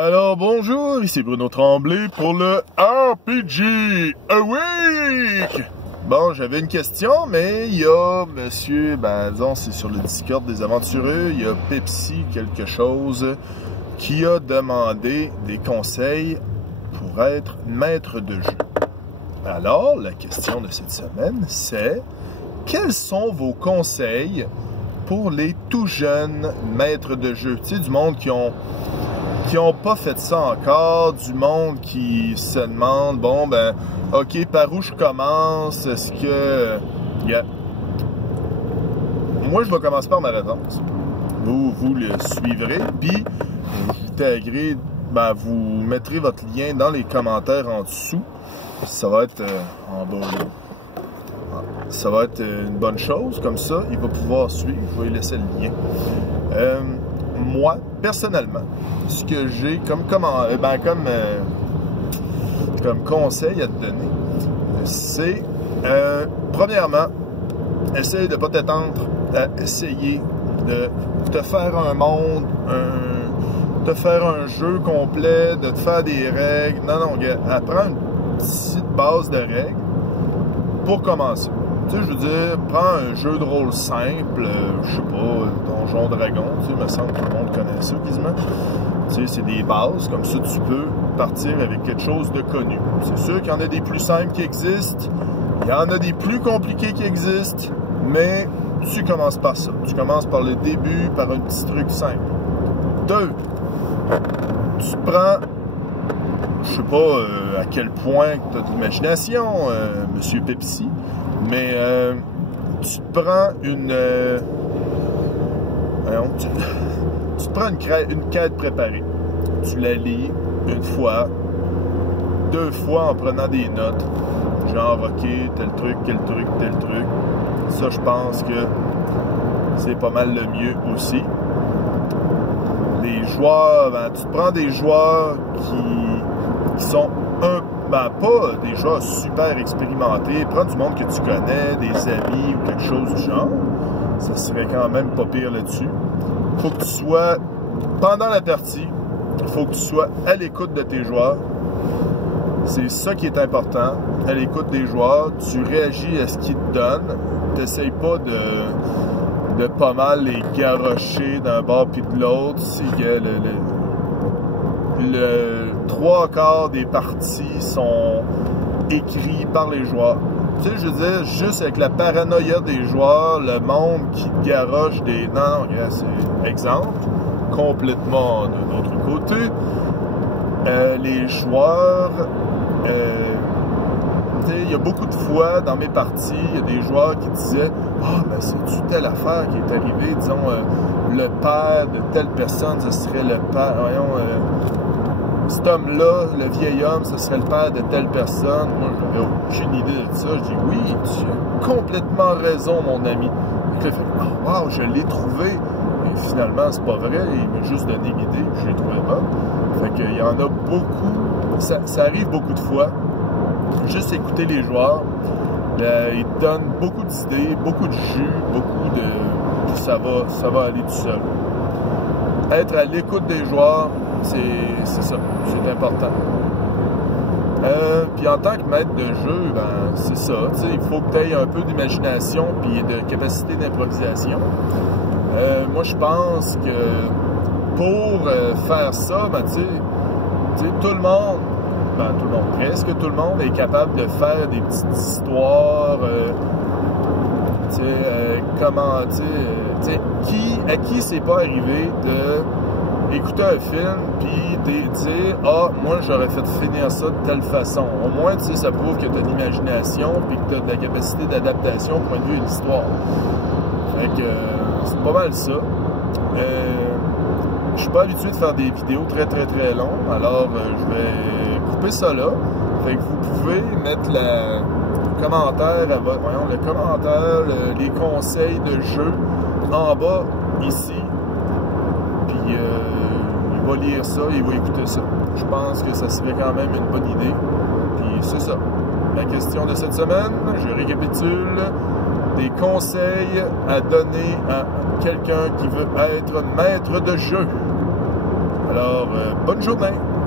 Alors bonjour, ici Bruno Tremblay pour le RPG A Week. Bon, j'avais une question, mais il y a monsieur, disons, c'est sur le Discord des aventureux, il y a Pepsi quelque chose qui a demandé des conseils pour être maître de jeu. Alors, la question de cette semaine, c'est quels sont vos conseils pour les tout jeunes maîtres de jeu? Tu sais, du monde qui ont pas fait ça encore, du monde qui se demande, bon, ok, par où je commence? Est-ce que... Moi, je vais commencer par ma réponse. Vous le suivrez, puis vous taguerez, vous mettrez votre lien dans les commentaires en dessous. Ça va être en bas là. Ça va être une bonne chose, comme ça, il va pouvoir suivre, je vais lui laisser le lien. Moi, personnellement, ce que j'ai comme conseil à te donner, c'est, premièrement, essaye de ne pas t'attendre à essayer de te faire un monde, de faire un jeu complet, de te faire des règles. Non, apprends une petite base de règles pour commencer. Tu sais, je veux dire, prends un jeu de rôle simple, je sais pas, Donjon Dragon, tu sais, il me semble que tout le monde connaît ça quasiment. Tu sais, c'est des bases, comme ça tu peux partir avec quelque chose de connu. C'est sûr qu'il y en a des plus simples qui existent, il y en a des plus compliqués qui existent, mais tu commences par ça. Tu commences par le début, par un petit truc simple. 2. Tu prends, je sais pas à quel point tu as de l'imagination, Monsieur Pepsi, mais tu te prends une quête préparée. Tu la lis une fois, 2 fois en prenant des notes. Genre, ok, tel truc, tel truc, tel truc. Ça, je pense que c'est pas mal le mieux aussi. Les joueurs, tu te prends des joueurs qui sont pas des joueurs super expérimentés. Prends du monde que tu connais, des amis ou quelque chose du genre. Ça serait quand même pas pire là-dessus. Faut que tu sois, pendant la partie, il faut que tu sois à l'écoute de tes joueurs. C'est ça qui est important. À l'écoute des joueurs, tu réagis à ce qu'ils te donnent. T'essayes pas de pas mal les garrocher d'un bord puis de l'autre. Le 3/4 des parties sont écrits par les joueurs. Tu sais, je veux dire, juste avec la paranoïa des joueurs, le monde qui te garoche des... Non, c'est exemple. Complètement de l'autre côté. Les joueurs... tu sais, il y a beaucoup de fois dans mes parties, il y a des joueurs qui disaient « Ah, c'est-tu telle affaire qui est arrivée? Disons, le père de telle personne, ce serait le père... cet homme-là, le vieil homme, ce serait le père de telle personne. » Moi, je n'avais aucune idée de ça. Je dis « Oui, tu as complètement raison, mon ami. » Puis il fait « Oh, wow, je l'ai trouvé. » Et finalement, c'est pas vrai. Il m'a juste donné une idée, puis je l'ai trouvé bonne. Fait qu'il y en a beaucoup. Ça arrive beaucoup de fois. Juste écouter les joueurs. Ils te donnent beaucoup d'idées, beaucoup de jus, beaucoup de... Puis ça va aller tout seul. Être à l'écoute des joueurs, c'est ça, c'est important. Puis en tant que maître de jeu, c'est ça, tu sais, il faut que tu aies un peu d'imagination puis de capacité d'improvisation. Moi, je pense que pour faire ça, tu sais, tout le monde, presque tout le monde est capable de faire des petites histoires, à qui c'est pas arrivé de écouter un film puis dire « Ah, moi j'aurais fait finir ça de telle façon. » Au moins, tu sais, ça prouve que tu as de l'imagination puis que tu as de la capacité d'adaptation au point de vue de l'histoire. Fait que c'est pas mal ça. Je suis pas habitué de faire des vidéos très longues, alors je vais couper ça là. Fait que vous pouvez mettre le commentaire, les conseils de jeu en bas ici. Puis il va lire ça, il va écouter ça. Je pense que ça serait quand même une bonne idée. Puis c'est ça. La question de cette semaine, je récapitule. Des conseils à donner à quelqu'un qui veut être maître de jeu. Alors, bonne journée!